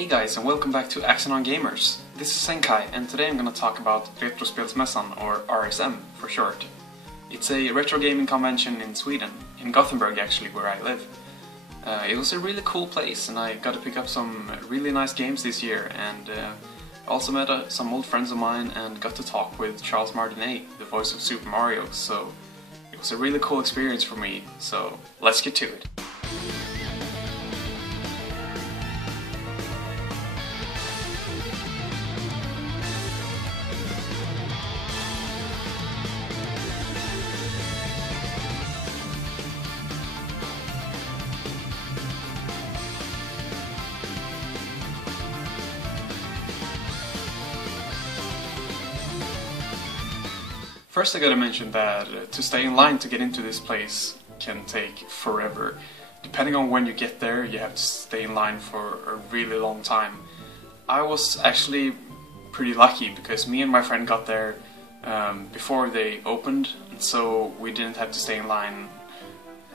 Hey guys, and welcome back to Action on Gamers. This is Senkai, and today I'm gonna talk about Retrospelsmässan, or RSM for short. It's a retro gaming convention in Sweden, in Gothenburg actually, where I live. It was a really cool place, and I got to pick up some really nice games this year, and I also met some old friends of mine and got to talk with Charles Martinet, the voice of Super Mario, so it was a really cool experience for me, so let's get to it. First I gotta mention that to stay in line to get into this place can take forever. Depending on when you get there, you have to stay in line for a really long time. I was actually pretty lucky because me and my friend got there before they opened, and so we didn't have to stay in line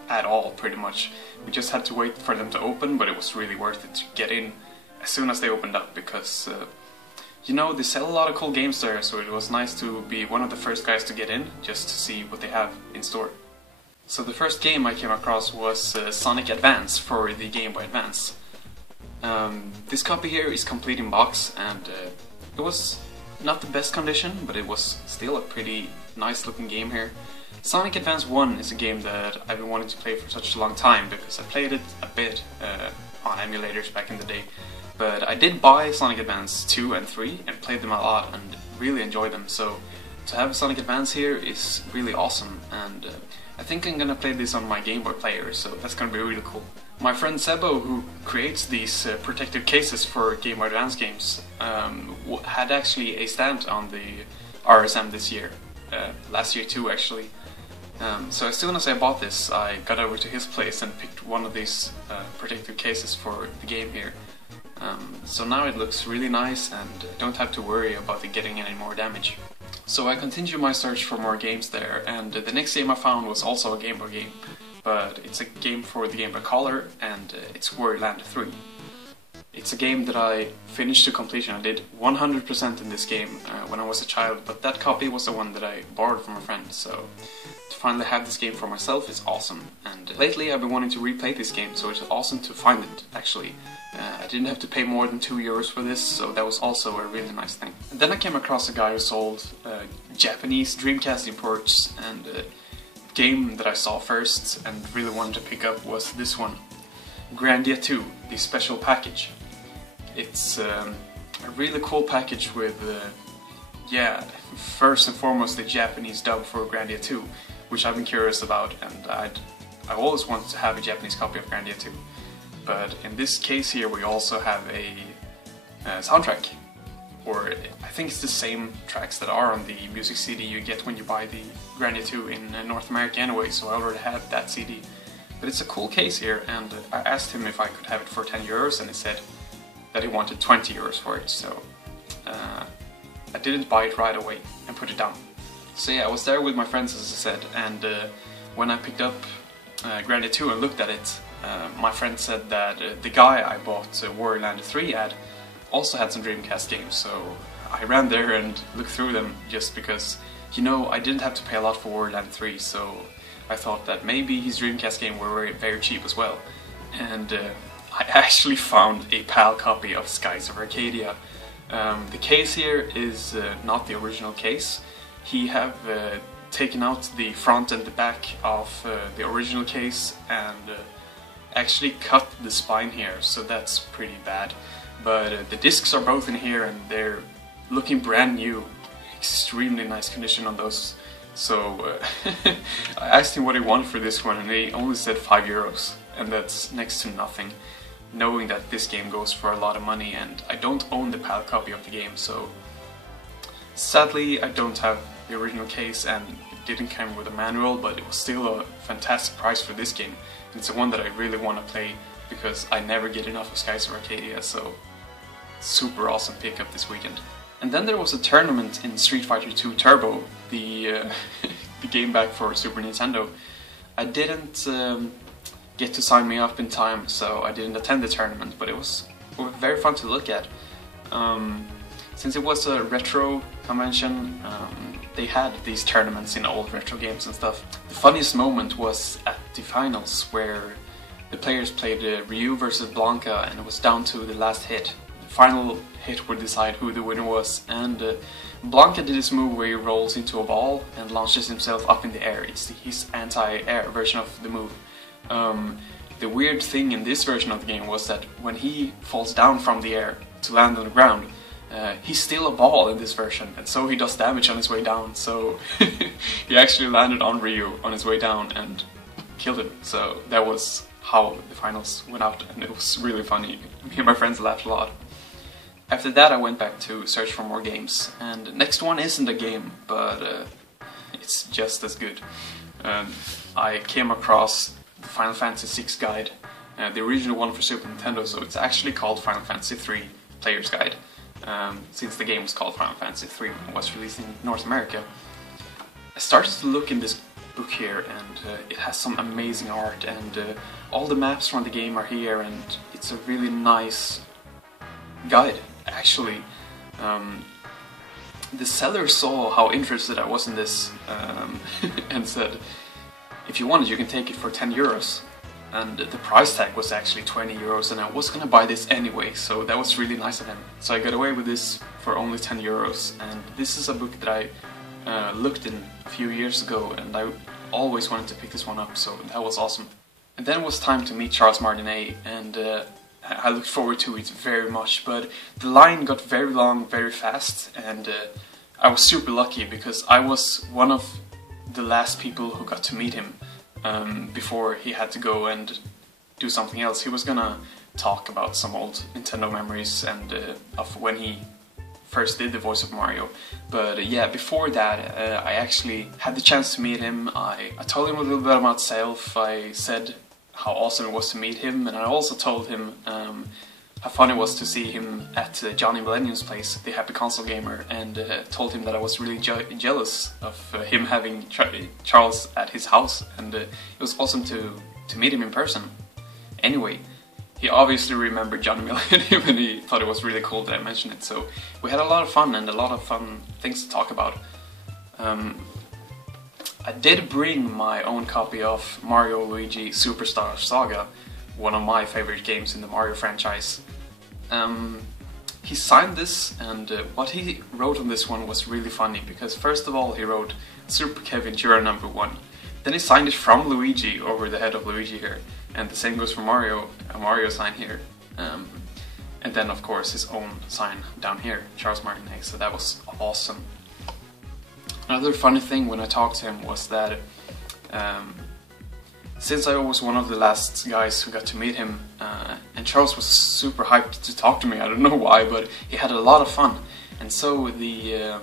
at all, pretty much. We just had to wait for them to open, but it was really worth it to get in as soon as they opened up because you know, they sell a lot of cool games there, so it was nice to be one of the first guys to get in, just to see what they have in store. So the first game I came across was Sonic Advance for the Game Boy Advance. This copy here is complete in box, and it was not the best condition, but it was still a pretty nice looking game here. Sonic Advance 1 is a game that I've been wanting to play for such a long time, because I played it a bit on emulators back in the day. But I did buy Sonic Advance 2 and 3 and played them a lot and really enjoyed them, so to have Sonic Advance here is really awesome, and I think I'm gonna play this on my Game Boy player, so that's gonna be really cool. My friend Sebo, who creates these protective cases for Game Boy Advance games, had actually a stand on the RSM this year, last year too actually. So as soon as I bought this, I got over to his place and picked one of these protective cases for the game here. So now it looks really nice and I don't have to worry about it getting any more damage. So I continued my search for more games there, and the next game I found was also a Game Boy game, but it's a game for the Game Boy Color, and it's Wordland 3. It's a game that I finished to completion. I did 100% in this game when I was a child, but that copy was the one that I borrowed from a friend, so to finally have this game for myself is awesome. And lately I've been wanting to replay this game, so it's awesome to find it, actually. I didn't have to pay more than €2 for this, so that was also a really nice thing. And then I came across a guy who sold Japanese Dreamcast imports, and the game that I saw first and really wanted to pick up was this one, Grandia 2, the special package. It's a really cool package with, yeah, first and foremost the Japanese dub for Grandia 2, which I've been curious about, and I always wanted to have a Japanese copy of Grandia 2. But in this case here we also have a soundtrack, or I think it's the same tracks that are on the music CD you get when you buy the Grandia 2 in North America anyway, so I already had that CD. But it's a cool case here, and I asked him if I could have it for €10, and he said that he wanted €20 for it, so I didn't buy it right away and put it down. So yeah, I was there with my friends, as I said, and when I picked up Grandia 2 and looked at it, my friend said that the guy I bought Wordland 3 at also had some Dreamcast games, so I ran there and looked through them just because, you know, I didn't have to pay a lot for Wordland 3, so I thought that maybe his Dreamcast game were very, very cheap as well. And I actually found a PAL copy of Skies of Arcadia. The case here is not the original case. He have taken out the front and the back of the original case and actually cut the spine here, so that's pretty bad. But the discs are both in here and they're looking brand new. Extremely nice condition on those. So I asked him what he wanted for this one, and he only said €5, and that's next to nothing, knowing that this game goes for a lot of money, and I don't own the PAL copy of the game, so sadly I don't have the original case, and it didn't come with a manual, but it was still a fantastic price for this game. It's the one that I really want to play because I never get enough of Skies of Arcadia, so super awesome pickup this weekend. And then there was a tournament in Street Fighter 2 Turbo, the game back for Super Nintendo. I didn't get to sign me up in time, so I didn't attend the tournament, but it was were very fun to look at. Since it was a retro convention, they had these tournaments in old retro games and stuff. The funniest moment was at the finals, where the players played Ryu versus Blanca, and it was down to the last hit. The final hit would decide who the winner was, and Blanca did this move where he rolls into a ball and launches himself up in the air. It's his anti-air version of the move. The weird thing in this version of the game was that when he falls down from the air to land on the ground, he's still a ball in this version, and so he does damage on his way down. So he actually landed on Ryu on his way down and killed him. So that was how the finals went out, and it was really funny. Me and my friends laughed a lot. After that I went back to search for more games, and the next one isn't a game, but it's just as good. I came across the Final Fantasy VI guide, the original one for Super Nintendo, so it's actually called Final Fantasy III Player's Guide, since the game was called Final Fantasy III and was released in North America. I started to look in this book here, and it has some amazing art, and all the maps from the game are here, and it's a really nice guide, actually. The seller saw how interested I was in this, and said, if you want it, you can take it for 10 euros. And the price tag was actually 20 euros, and I was gonna buy this anyway, so that was really nice of him. So I got away with this for only 10 euros, and this is a book that I looked in a few years ago, and I always wanted to pick this one up, so that was awesome. And then it was time to meet Charles Martinet, and I looked forward to it very much, but the line got very long very fast, and I was super lucky because I was one of the last people who got to meet him before he had to go and do something else. He was gonna talk about some old Nintendo memories and of when he first did the voice of Mario. But yeah, before that I actually had the chance to meet him. I told him a little bit about myself. I said how awesome it was to meet him, and I also told him how fun it was to see him at Johnny Millennium's place, the Happy Console Gamer, and told him that I was really jealous of him having Charles at his house, and it was awesome to meet him in person. Anyway, he obviously remembered Johnny Millennium, and he thought it was really cool that I mentioned it, so we had a lot of fun and a lot of fun things to talk about. I did bring my own copy of Mario & Luigi Superstar Saga, one of my favorite games in the Mario franchise. He signed this, and what he wrote on this one was really funny, because first of all he wrote Super Kevin, you're number one. Then he signed it from Luigi over the head of Luigi here, and the same goes for Mario, a Mario sign here. And then of course his own sign down here, Charles Martinet, so that was awesome. Another funny thing when I talked to him was that since I was one of the last guys who got to meet him, and Charles was super hyped to talk to me, I don't know why, but he had a lot of fun. And so the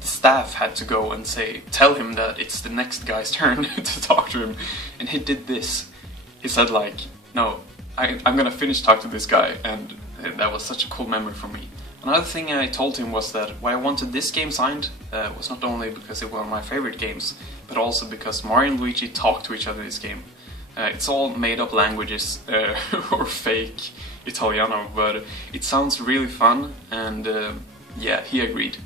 staff had to go and tell him that it's the next guy's turn to talk to him, and he did this. He said like, no, I'm gonna finish talking to this guy, and that was such a cool memory for me. Another thing I told him was that why I wanted this game signed was not only because it was one of my favorite games, but also because Mario and Luigi talk to each other in this game. It's all made up languages, or fake Italiano, but it sounds really fun, and yeah, he agreed.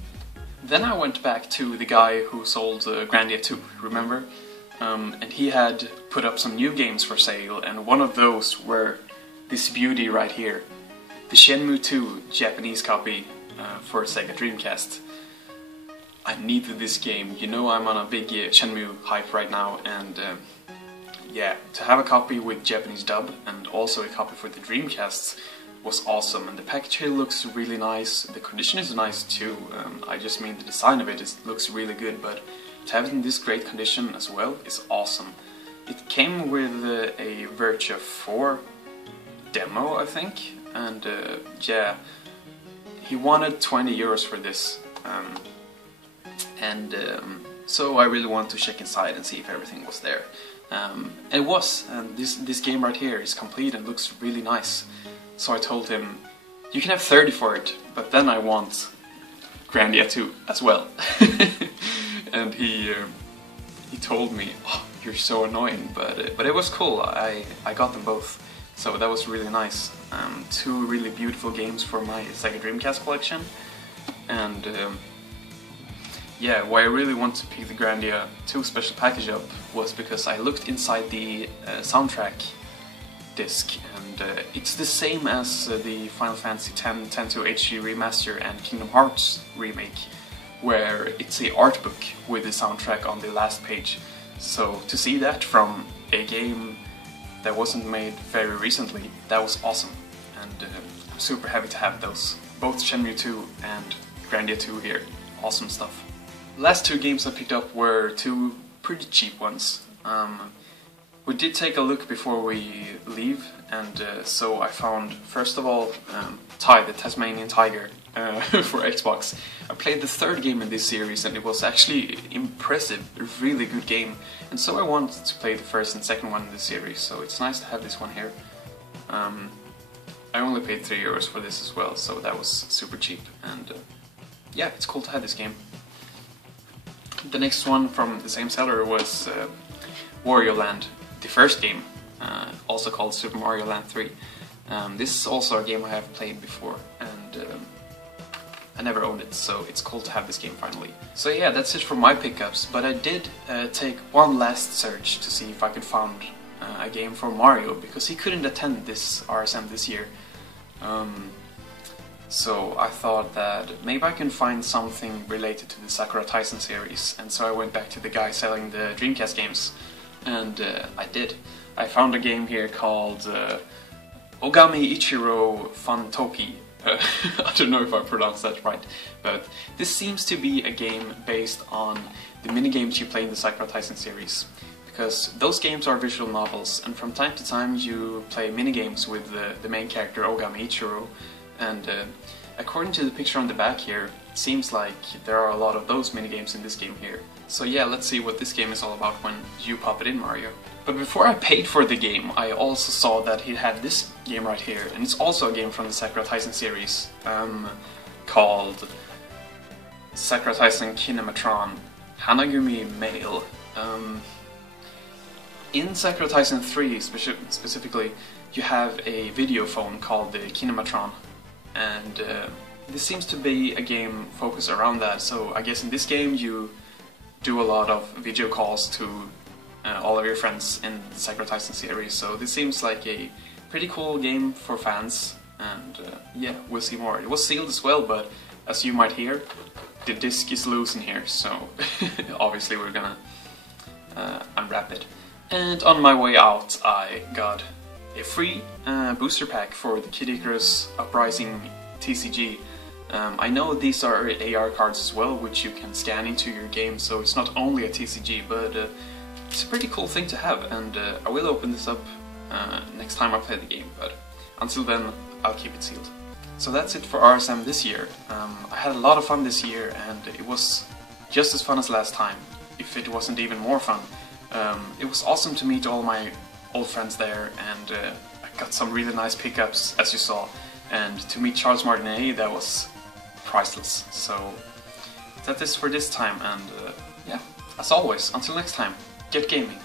Then I went back to the guy who sold Grandia 2, remember? And he had put up some new games for sale, and one of those were this beauty right here. The Shenmue 2 Japanese copy for Sega Dreamcast. I needed this game. You know I'm on a big Shenmue hype right now, and yeah, to have a copy with Japanese dub and also a copy for the Dreamcast was awesome. And the package here looks really nice. The condition is nice too. I just mean the design of it looks really good, but to have it in this great condition as well is awesome. It came with a Virtua 4 demo, I think. And yeah, he wanted 20 euros for this, so I really wanted to check inside and see if everything was there. And it was, and this game right here is complete and looks really nice. So I told him, you can have 30 for it, but then I want Grandia 2 as well. And he told me, oh, you're so annoying, but it was cool. I got them both. So that was really nice. Two really beautiful games for my Sega Dreamcast collection. And yeah, why I really want to pick the Grandia 2 special package up was because I looked inside the soundtrack disc, and it's the same as the Final Fantasy X 10.2 HD remaster and Kingdom Hearts remake, where it's a art book with the soundtrack on the last page. So to see that from a game that wasn't made very recently, that was awesome, and I'm super happy to have those, both Shenmue 2 and Grandia 2 here. Awesome stuff. The last two games I picked up were two pretty cheap ones. We did take a look before we leave, and so I found, first of all, Ty, the Tasmanian Tiger, for Xbox. I played the third game in this series and it was actually impressive, a really good game. And so I wanted to play the first and second one in the series, so it's nice to have this one here. I only paid €3 for this as well, so that was super cheap, and yeah, it's cool to have this game. The next one from the same seller was Wario Land, the first game, also called Super Mario Land 3. This is also a game I have played before, and I never owned it, so it's cool to have this game finally. So yeah, that's it for my pickups, but I did take one last search to see if I could find a game for Mario, because he couldn't attend this RSM this year. So I thought that maybe I can find something related to the Sakura Taisen series, and so I went back to the guy selling the Dreamcast games, and I did. I found a game here called Ogami Ichiro Fantoki. I don't know if I pronounced that right, but this seems to be a game based on the minigames you play in the Sakura Taisen series, because those games are visual novels, and from time to time you play minigames with the main character Ogami Ichiro, and according to the picture on the back here, it seems like there are a lot of those minigames in this game here. So yeah, let's see what this game is all about when you pop it in, Mario. But before I paid for the game, I also saw that he had this game right here, and it's also a game from the Sakura Taisen series, called Sakura Taisen Kinematron Hanagumi Mail. In Sakura Taisen 3 specifically, you have a video phone called the Kinematron, and this seems to be a game focused around that, so I guess in this game you do a lot of video calls to all of your friends in the Sakura Taisen series, so this seems like a pretty cool game for fans, and yeah, we'll see more. It was sealed as well, but as you might hear, the disc is loose in here, so obviously we're gonna unwrap it. And on my way out I got a free booster pack for the Kid Icarus Uprising TCG. I know these are AR cards as well, which you can scan into your game, so it's not only a TCG, but it's a pretty cool thing to have, and I will open this up next time I play the game, but until then I'll keep it sealed. So that's it for RSM this year. I had a lot of fun this year, and it was just as fun as last time, if it wasn't even more fun. It was awesome to meet all my old friends there, and I got some really nice pickups, as you saw, and to meet Charles Martinet, that was priceless. So that is for this time, and yeah, as always, until next time, get gaming!